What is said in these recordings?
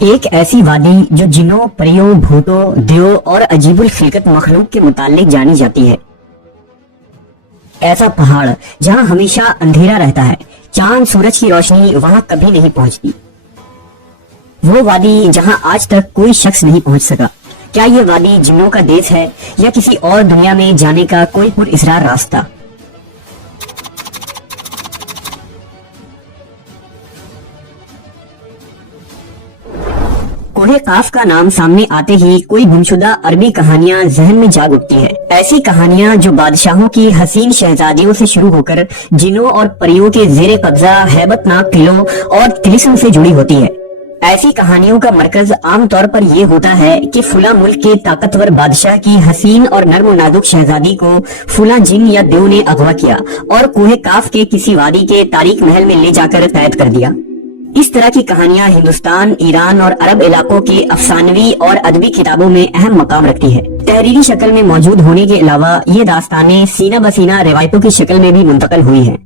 ایک ایسی وادی جو جنوں، پریوں، بھوتوں، دیو اور عجیب الخلقت مخلوق کے متعلق جانی جاتی ہے۔ ایسا پہاڑ جہاں ہمیشہ اندھیرا رہتا ہے، چاند سورج کی روشنی وہاں کبھی نہیں پہنچتی۔ وہ وادی جہاں آج تک کوئی شخص نہیں پہنچ سکا۔ کیا یہ وادی جنوں کا دیس ہے یا کسی اور دنیا میں جانے کا کوئی پراسرار راستہ؟ کوہ قاف کا نام سامنے آتے ہی کوئی گمشدہ عربی کہانیاں ذہن میں جاگ اٹھتی ہے۔ ایسی کہانیاں جو بادشاہوں کی حسین شہزادیوں سے شروع ہو کر جنوں اور پریوں کے زیر قبضہ ہیبت ناک قلعوں اور طلسم سے جڑی ہوتی ہے۔ ایسی کہانیوں کا مرکز عام طور پر یہ ہوتا ہے کہ فلاں ملک کے طاقتور بادشاہ کی حسین اور نرم و نازک شہزادی کو فلاں جن یا دیو نے اغوا کیا اور کوہ قاف کے کسی وادی کے تاریک محل میں لے جا کر قید کر دیا۔ اس طرح کی کہانیاں ہندوستان، ایران اور عرب علاقوں کے افسانوی اور ادبی کتابوں میں اہم مقام رکھتی ہے۔ تحریری شکل میں موجود ہونے کے علاوہ یہ داستانیں سینہ بسینہ روایتوں کی شکل میں بھی منتقل ہوئی ہیں۔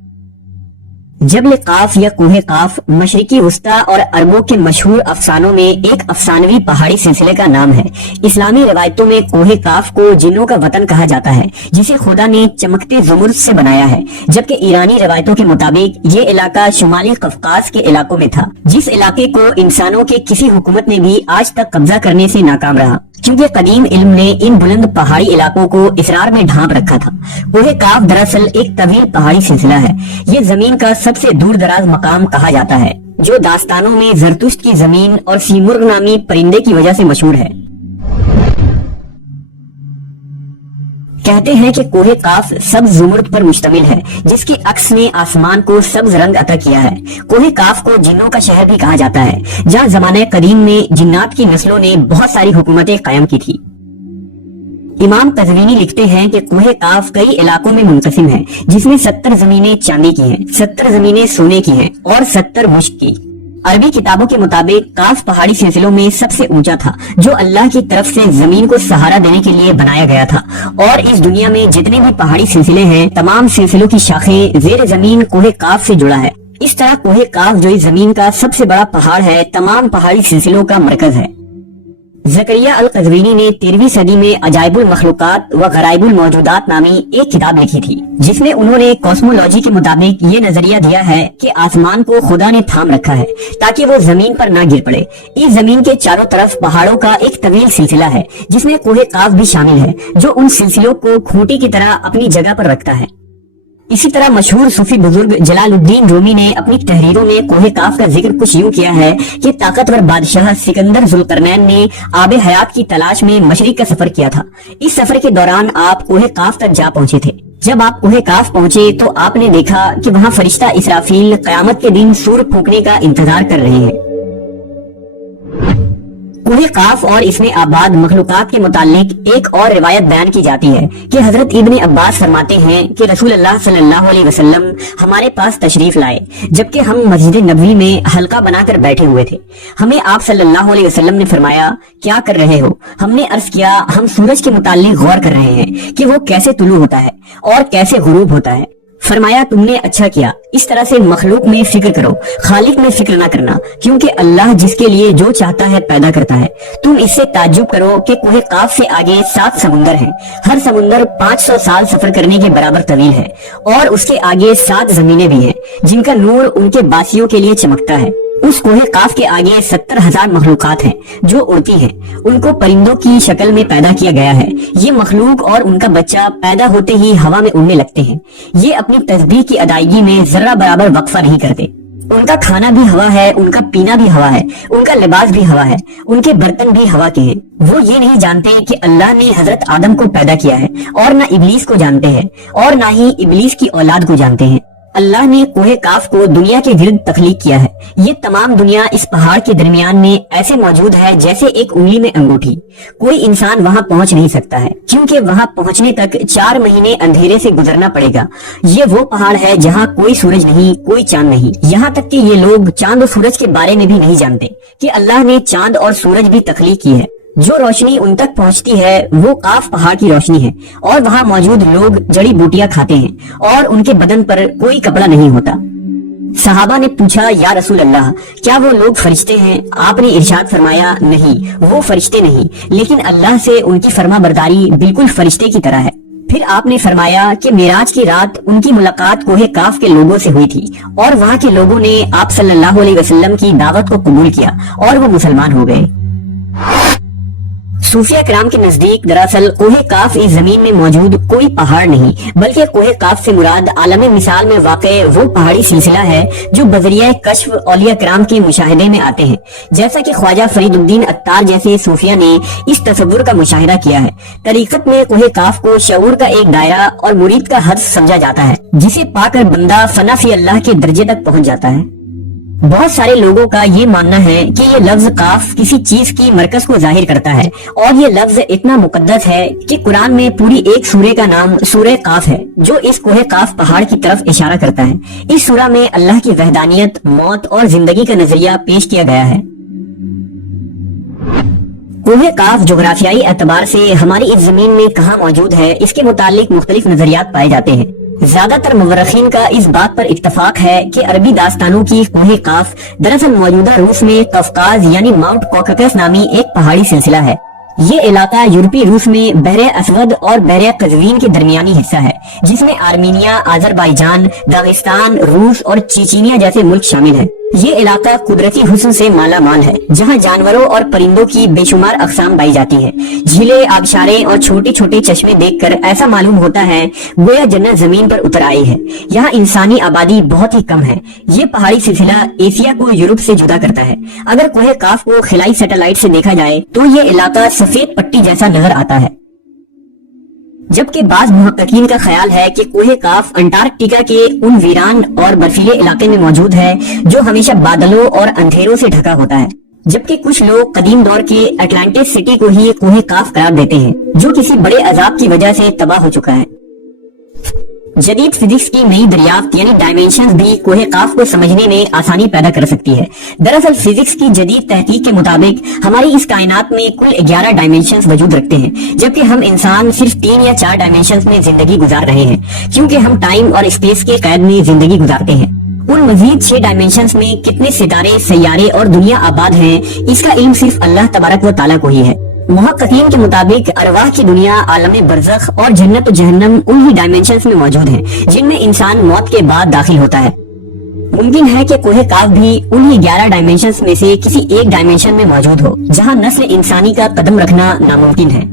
جبل قاف یا کوہ قاف مشرقی وسطی اور عربوں کے مشہور افسانوں میں ایک افسانوی پہاڑی سلسلے کا نام ہے۔ اسلامی روایتوں میں کوہ قاف کو جنوں کا وطن کہا جاتا ہے جسے خدا نے چمکتے زمرد سے بنایا ہے، جبکہ ایرانی روایتوں کے مطابق یہ علاقہ شمالی قفقاز کے علاقوں میں تھا، جس علاقے کو انسانوں کے کسی حکومت نے بھی آج تک قبضہ کرنے سے ناکام رہا، کیونکہ قدیم علم نے ان بلند پہاڑی علاقوں کو اسرار میں ڈھانپ رکھا تھا۔ کوہ قاف دراصل ایک طویل پہاڑی سلسلہ ہے۔ یہ زمین کا سب سے دور دراز مقام کہا جاتا ہے، جو داستانوں میں زرتشت کی زمین اور سیمرغ نامی پرندے کی وجہ سے مشہور ہے۔ کہتے ہیں کہ کوہ قاف سبز زمرد پر مشتمل ہے، جس کی عکس نے آسمان کو سبز رنگ عطا کیا ہے۔ کوہ قاف کو جنوں کا شہر بھی کہا جاتا ہے، جہاں زمانہ قدیم میں جنات کی نسلوں نے بہت ساری حکومتیں قائم کی تھی۔ امام قزوینی لکھتے ہیں کہ کوہ قاف کئی علاقوں میں منقسم ہے، جس میں 70 زمینیں چاندی کی ہیں، 70 زمینیں سونے کی ہیں اور 70 مشک کی۔ عربی کتابوں کے مطابق قاف پہاڑی سلسلوں میں سب سے اونچا تھا، جو اللہ کی طرف سے زمین کو سہارا دینے کے لیے بنایا گیا تھا، اور اس دنیا میں جتنے بھی پہاڑی سلسلے ہیں، تمام سلسلوں کی شاخیں زیر زمین کوہ قاف سے جڑا ہے۔ اس طرح کوہ قاف جو اس زمین کا سب سے بڑا پہاڑ ہے، تمام پہاڑی سلسلوں کا مرکز ہے۔ زکریہ القزوینی نے 13ویں صدی میں عجائب المخلوقات و غرائب الموجودات نامی ایک کتاب لکھی تھی، جس میں انہوں نے کاسمولوجی کے مطابق یہ نظریہ دیا ہے کہ آسمان کو خدا نے تھام رکھا ہے تاکہ وہ زمین پر نہ گر پڑے۔ اس زمین کے چاروں طرف پہاڑوں کا ایک طویل سلسلہ ہے، جس میں کوہ قاف بھی شامل ہے، جو ان سلسلوں کو کھوٹی کی طرح اپنی جگہ پر رکھتا ہے۔ اسی طرح مشہور صوفی بزرگ جلال الدین رومی نے اپنی تحریروں میں کوہ قاف کا ذکر کچھ یوں کیا ہے کہ طاقتور بادشاہ سکندر ذوالقرنین نے آب حیات کی تلاش میں مشرق کا سفر کیا تھا۔ اس سفر کے دوران آپ کوہ قاف تک جا پہنچے تھے۔ جب آپ کوہ قاف پہنچے تو آپ نے دیکھا کہ وہاں فرشتہ اسرافیل قیامت کے دن سور پھونکنے کا انتظار کر رہے ہیں۔ کوہ قاف اور اس میں آباد مخلوقات کے متعلق ایک اور روایت بیان کی جاتی ہے کہ حضرت ابن عباس فرماتے ہیں کہ رسول اللہ صلی اللہ علیہ وسلم ہمارے پاس تشریف لائے جبکہ ہم مسجد نبوی میں حلقہ بنا کر بیٹھے ہوئے تھے۔ ہمیں آپ صلی اللہ علیہ وسلم نے فرمایا، کیا کر رہے ہو؟ ہم نے عرض کیا، ہم سورج کے متعلق غور کر رہے ہیں کہ وہ کیسے طلوع ہوتا ہے اور کیسے غروب ہوتا ہے۔ فرمایا، تم نے اچھا کیا، اس طرح سے مخلوق میں فکر کرو، خالق میں فکر نہ کرنا، کیونکہ اللہ جس کے لیے جو چاہتا ہے پیدا کرتا ہے۔ تم اس سے تعجب کرو کہ کوہ قاف سے آگے 7 سمندر ہیں، ہر سمندر 500 سال سفر کرنے کے برابر طویل ہے، اور اس کے آگے 7 زمینیں بھی ہیں جن کا نور ان کے باسیوں کے لیے چمکتا ہے۔ اس کوہ قاف کے آگے 70,000 مخلوقات ہیں جو اڑتی ہیں، ان کو پرندوں کی شکل میں پیدا کیا گیا ہے۔ یہ مخلوق اور ان کا بچہ پیدا ہوتے ہی ہوا میں اڑنے لگتے ہیں۔ یہ اپنی تسبیح کی ادائیگی میں ذرہ برابر وقفہ نہیں کرتے۔ ان کا کھانا بھی ہوا ہے، ان کا پینا بھی ہوا ہے، ان کا لباس بھی ہوا ہے، ان کے برتن بھی ہوا کے ہیں۔ وہ یہ نہیں جانتے کہ اللہ نے حضرت آدم کو پیدا کیا ہے، اور نہ ابلیس کو جانتے ہیں، اور نہ ہی ابلیس کی اولاد کو جانتے ہیں۔ اللہ نے کوہ قاف کو دنیا کے گرد تخلیق کیا ہے۔ یہ تمام دنیا اس پہاڑ کے درمیان میں ایسے موجود ہے جیسے ایک انگلی میں انگوٹھی۔ کوئی انسان وہاں پہنچ نہیں سکتا ہے، کیونکہ وہاں پہنچنے تک 4 مہینے اندھیرے سے گزرنا پڑے گا۔ یہ وہ پہاڑ ہے جہاں کوئی سورج نہیں، کوئی چاند نہیں، یہاں تک کہ یہ لوگ چاند و سورج کے بارے میں بھی نہیں جانتے کہ اللہ نے چاند اور سورج بھی تخلیق کی ہے۔ جو روشنی ان تک پہنچتی ہے وہ قاف پہاڑ کی روشنی ہے، اور وہاں موجود لوگ جڑی بوٹیاں کھاتے ہیں اور ان کے بدن پر کوئی کپڑا نہیں ہوتا۔ صحابہ نے پوچھا یا رسول اللہ کیا وہ لوگ فرشتے ہیں؟ آپ نے ارشاد فرمایا نہیں، وہ فرشتے نہیں، لیکن اللہ سے ان کی فرما برداری بالکل فرشتے کی طرح ہے۔ پھر آپ نے فرمایا کہ معراج کی رات ان کی ملاقات کوہ کاف کے لوگوں سے ہوئی تھی اور وہاں کے لوگوں نے آپ صلی اللہ علیہ وسلم کی دعوت کو قبول کیا اور وہ مسلمان ہو گئے۔ صوفیہ کرام کے نزدیک دراصل کوہ کاف اس زمین میں موجود کوئی پہاڑ نہیں، بلکہ کوہ کاف سے مراد عالم مثال میں واقع وہ پہاڑی سلسلہ ہے جو بذریعہ کشف اولیاء کرام کے مشاہدے میں آتے ہیں، جیسا کہ خواجہ فرید الدین عطار جیسے صوفیہ نے اس تصور کا مشاہدہ کیا ہے۔ طریقت میں کوہ کاف کو شعور کا ایک دائرہ اور مرید کا حد سمجھا جاتا ہے، جسے پا کر بندہ فنا فی اللہ کے درجے تک پہنچ جاتا ہے۔ بہت سارے لوگوں کا یہ ماننا ہے کہ یہ لفظ کاف کسی چیز کی مرکز کو ظاہر کرتا ہے، اور یہ لفظ اتنا مقدس ہے کہ قرآن میں پوری ایک سورہ کا نام سورہ کاف ہے جو اس کوہ کاف پہاڑ کی طرف اشارہ کرتا ہے۔ اس سورہ میں اللہ کی وحدانیت، موت اور زندگی کا نظریہ پیش کیا گیا ہے۔ کوہ کاف جغرافیائی اعتبار سے ہماری اس زمین میں کہاں موجود ہے، اس کے متعلق مختلف نظریات پائے جاتے ہیں۔ زیادہ تر مورخین کا اس بات پر اتفاق ہے کہ عربی داستانوں کی کوہ کاف دراصل موجودہ روس میں قفقاز یعنی ماؤنٹ کوکاکس نامی ایک پہاڑی سلسلہ ہے۔ یہ علاقہ یورپی روس میں بحر اسود اور بحر قزوین کے درمیانی حصہ ہے، جس میں آرمینیا، آذربائیجان، داغستان، روس اور چیچینیا جیسے ملک شامل ہیں۔ یہ علاقہ قدرتی حسن سے مالا مال ہے، جہاں جانوروں اور پرندوں کی بے شمار اقسام پائی جاتی ہیں۔ جھیلیں، آبشاریں اور چھوٹے چھوٹے چشمے دیکھ کر ایسا معلوم ہوتا ہے گویا جنت زمین پر اتر آئی ہے۔ یہاں انسانی آبادی بہت ہی کم ہے۔ یہ پہاڑی سلسلہ ایشیا کو یورپ سے جدا کرتا ہے۔ اگر کوہ کاف کو خلائی سیٹلائٹ سے دیکھا جائے تو یہ علاقہ سفید پٹی جیسا نظر آتا ہے، جبکہ بعض محققین کا خیال ہے کہ کوہ کاف انٹارکٹیکا کے ان ویران اور برفیلے علاقے میں موجود ہے جو ہمیشہ بادلوں اور اندھیروں سے ڈھکا ہوتا ہے، جبکہ کچھ لوگ قدیم دور کے اٹلانٹس سٹی کو ہی کوہ کاف قرار دیتے ہیں جو کسی بڑے عذاب کی وجہ سے تباہ ہو چکا ہے۔ جدید فزکس کی نئی دریافت یعنی ڈائمینشنز بھی کوہ کاف کو سمجھنے میں آسانی پیدا کر سکتی ہے۔ دراصل فزکس کی جدید تحقیق کے مطابق ہماری اس کائنات میں کل 11 ڈائمینشنز وجود رکھتے ہیں، جبکہ ہم انسان صرف 3 یا 4 ڈائمینشنز میں زندگی گزار رہے ہیں، کیونکہ ہم ٹائم اور اسپیس کے قید میں زندگی گزارتے ہیں۔ ان مزید 6 ڈائمینشنز میں کتنے ستارے، سیارے اور دنیا آباد ہیں، اس کا علم صرف اللہ تبارک و تعالیٰ کو ہی ہے۔ محققین کے مطابق ارواح کی دنیا، عالم برزخ اور جنت و جہنم انہی ڈائمینشنز میں موجود ہیں جن میں انسان موت کے بعد داخل ہوتا ہے۔ ممکن ہے کہ کوہ کاف بھی انہی 11 ڈائمینشنز میں سے کسی ایک ڈائمینشن میں موجود ہو جہاں نسل انسانی کا قدم رکھنا ناممکن ہے۔